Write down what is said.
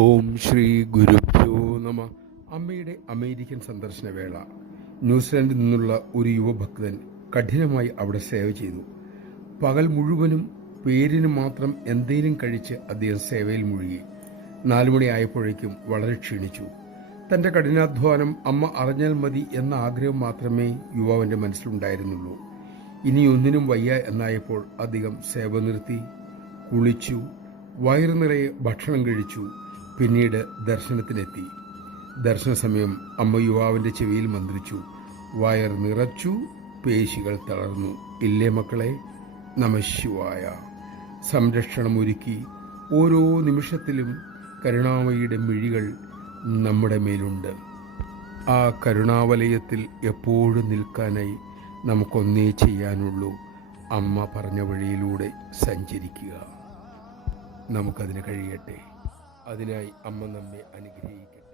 ഓം ശ്രീ ഗുരുഭ്യോ നമ. അമ്മയുടെ അമേരിക്കൻ സന്ദർശന വേള. ന്യൂസിലാൻഡിൽ നിന്നുള്ള ഒരു യുവഭക്തൻ കഠിനമായി അവിടെ സേവ ചെയ്തു. പകൽ മുഴുവനും പേരിന് മാത്രം എന്തെങ്കിലും കഴിച്ച് അദ്ദേഹം സേവയിൽ മുഴുകി. 4 മണി ആയപ്പോഴേക്കും വളരെ ക്ഷീണിച്ചു. തന്റെ കഠിനാധ്വാനം അമ്മ അറിഞ്ഞാൽ മതി എന്ന ആഗ്രഹം മാത്രമേ യുവാവിന്റെ മനസ്സിലുണ്ടായിരുന്നുള്ളൂ. ഇനിയൊന്നിനും വയ്യ എന്നായപ്പോൾ അദ്ദേഹം സേവ നിർത്തി, കുളിച്ചു, വയറു നിറയെ ഭക്ഷണം കഴിച്ചു. പിന്നീട് ദർശനത്തിനെത്തി. ദർശന സമയം അമ്മ യുവാവിന്റെ ചെവിയിൽ മന്ത്രിച്ചു. വയർ നിറച്ചു, പേശികൾ തളർന്നു. ഇല്ലേ മക്കളെ, നമഃശിവായ. സംരക്ഷണമൊരുക്കി ഓരോ നിമിഷത്തിലും കരുണാമയിയുടെ മിഴികൾ നമ്മുടെ മേലുണ്ട്. ആ കരുണാവലയത്തിൽ എപ്പോഴും നിൽക്കാനായി നമുക്കൊന്നേ ചെയ്യാനുള്ളൂ: അമ്മ പറഞ്ഞ വഴിയിലൂടെ സഞ്ചരിക്കുക. നമുക്കതിന് കഴിയട്ടെ. അതിനായി അമ്മ നമ്മെ അനുഗ്രഹിക്കട്ടെ.